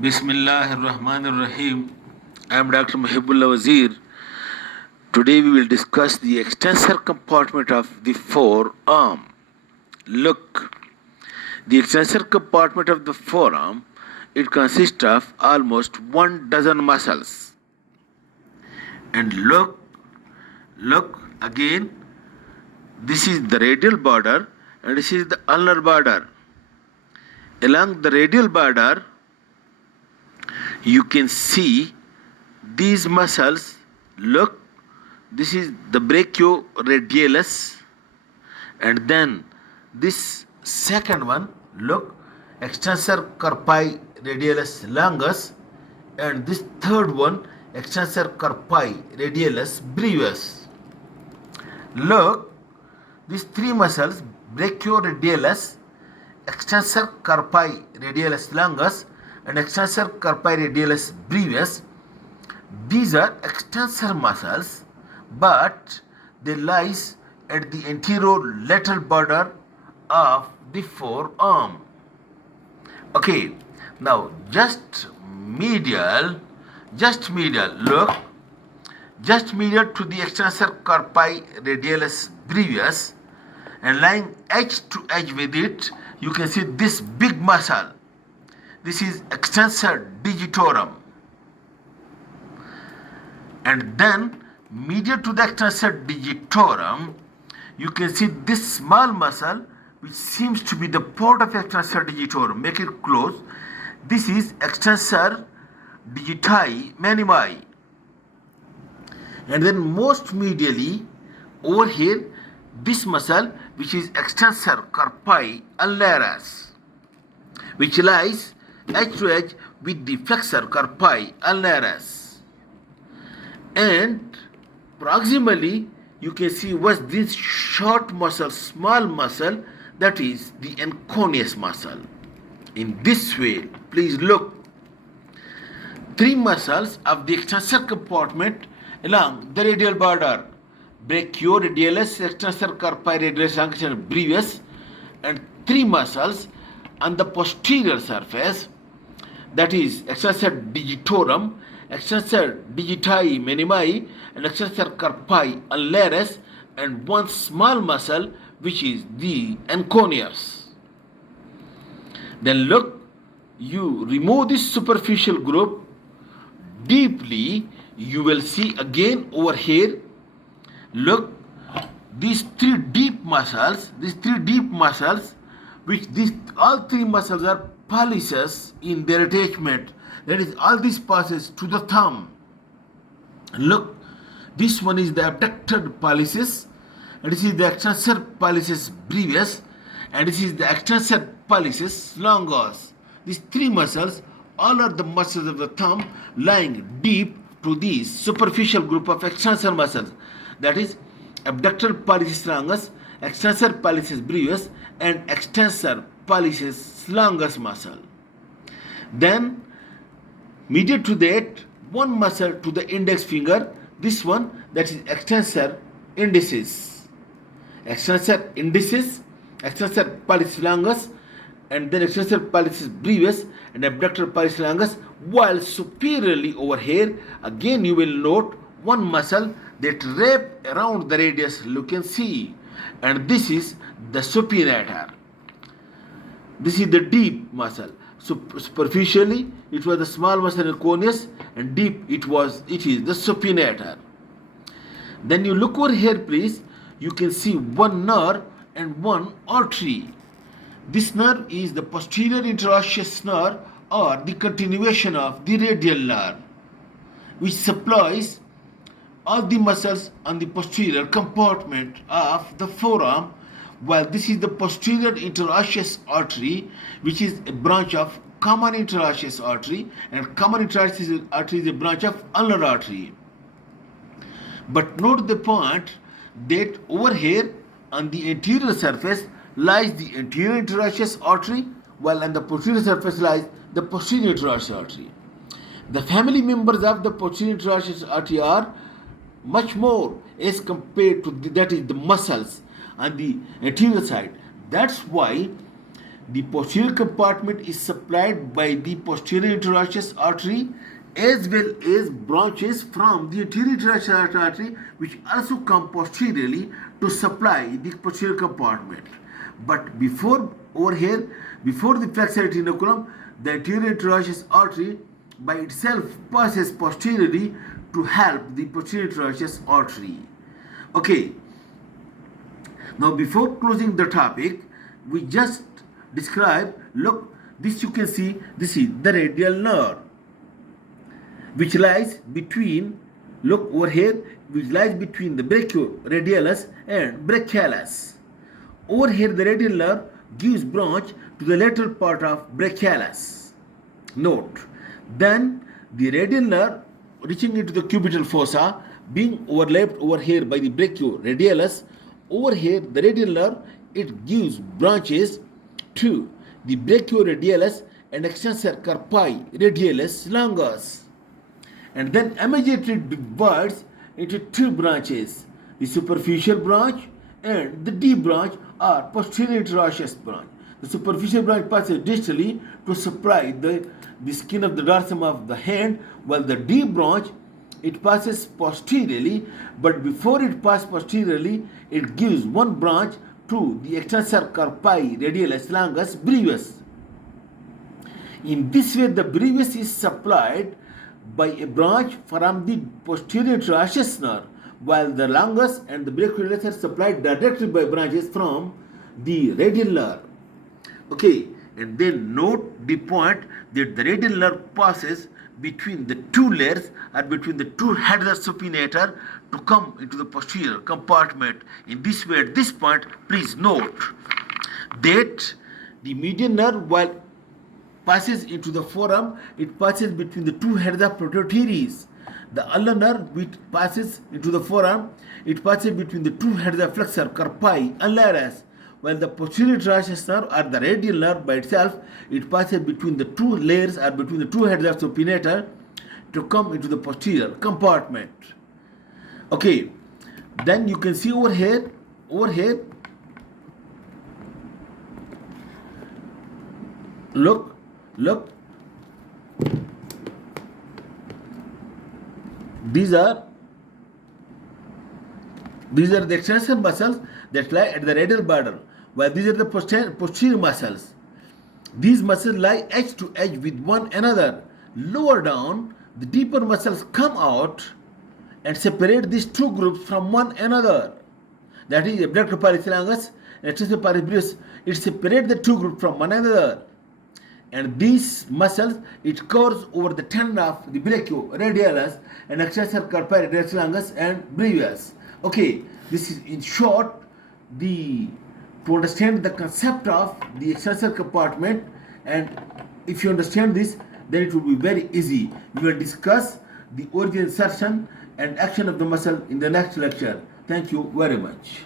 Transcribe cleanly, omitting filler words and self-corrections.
Bismillahirrahmanirrahim. I am Dr. Mohibullah Wazir. Today we will discuss the extensor compartment of the forearm. Look, the extensor compartment of the forearm, it consists of almost 1 dozen muscles. And look again, this is the radial border and this is the ulnar border. Along the radial border, you can see these muscles. Look, this is the brachioradialis, and then this second one, look, extensor carpi radialis longus, and this third one, extensor carpi radialis brevis. Look, these three muscles, brachioradialis, extensor carpi radialis longus, and extensor carpi radialis brevis, these are extensor muscles, but they lies at the anterolateral border of the forearm. Okay, now just medial, look, just medial to the extensor carpi radialis brevis, and lying edge to edge with it, you can see this big muscle. This is extensor digitorum. And then medial to the extensor digitorum, you can see this small muscle which seems to be the port of extensor digitorum. Make it close. This is extensor digiti minimi. And then most medially over here, this muscle which is extensor carpi ulnaris, which lies edge to edge with the flexor carpi ulnaris. And proximally, you can see what's this short muscle, small muscle, that is the anconeus muscle. In this way, please look. Three muscles of the extensor compartment along the radial border, brachioradialis, extensor carpi radialis longus and brevis, and three muscles on the posterior surface, that is extensor digitorum, extensor digiti minimi, and extensor carpi ulnaris, and one small muscle which is the anconeus. Then look, you remove this superficial group deeply, you will see again over here, look, these three deep muscles, which all three muscles are pollices in their attachment. That is, all this passes to the thumb. Look, this one is the abductor pollicis, and this is the extensor pollicis brevis, and this is the extensor pollicis longus. These three muscles, all are the muscles of the thumb lying deep to these superficial group of extensor muscles. That is, abductor pollicis longus, extensor pollicis brevis, and extensor pollicis longus muscle. Then, medial to that, one muscle to the index finger, this one, that is extensor indicis. Extensor indicis, extensor pollicis longus, and then extensor pollicis brevis and abductor pollicis longus, while superiorly over here, again you will note one muscle that wrap around the radius, you can see, and this is the supinator. This is the deep muscle. So superficially it was the small muscle anconeus, and deep it is the supinator. Then you look over here, please. You can see one nerve and one artery. This nerve is the posterior interosseous nerve, or the continuation of the radial nerve, which supplies all the muscles on the posterior compartment of the forearm, while this is the posterior interosseous artery, which is a branch of common interosseous artery, and common interosseous artery is a branch of ulnar artery. But note the point that over here on the anterior surface lies the anterior interosseous artery, while on the posterior surface lies the posterior interosseous artery. The family members of the posterior interosseous artery are much more as compared to that is the muscles on the anterior side. That's why The posterior compartment is supplied by the posterior interosseous artery as well as branches from the anterior interosseous artery which also come posteriorly to supply the posterior compartment. But before the flexor retinaculum, the anterior interosseous artery by itself passes posteriorly to help the posterior interosseous artery. Okay. Now before closing the topic, we just describe, look, this you can see, this is the radial nerve which lies between, look over here, which lies between the brachioradialis and brachialis. Over here the radial nerve gives branch to the lateral part of brachialis. Note, then the radial nerve reaching into the cubital fossa being overlapped over here by the brachioradialis. Over here the radial nerve, it gives branches to the brachioradialis and extensor carpi radialis longus, and then immediately divides into two branches, the superficial branch and the deep branch or posterior interosseous branch. The superficial branch passes distally to supply the skin of the dorsum of the hand, while the deep branch, it passes posteriorly, but before it passes posteriorly, it gives one branch to the extensor carpi radialis longus brevis. In this way, the brevis is supplied by a branch from the posterior interosseous nerve, while the longus and the brachioradialis are supplied directly by branches from the radial nerve. Okay, and then note the point that the radial nerve passes between the two layers or between the two heads of supinator to come into the posterior compartment. In this way, at this point, please note that the median nerve, while passes into the forearm, it passes between the two heads of prototires. The ulnar nerve, which passes into the forearm, it passes between the two heads of flexor carpi ulnaris, while the posterior interosseous nerve or the radial nerve by itself, it passes between the two layers or between the two heads of supinator to come into the posterior compartment. Okay, then you can see over here, look, these are the extensor muscles that lie at the radial border, while these are the posterior muscles. These muscles lie edge to edge with one another. Lower down, the deeper muscles come out and separate these two groups from one another. That is, abductor pars longus and extensor pars brevis. It separates the two groups from one another. And these muscles, it covers over the tendon of the brachioradialis and extensor carpi radialis longus and brevis. Okay, this is in short to understand the concept of the extensor compartment, and if you understand this, then it will be very easy. We will discuss the origin, insertion and action of the muscle in the next lecture. Thank you very much.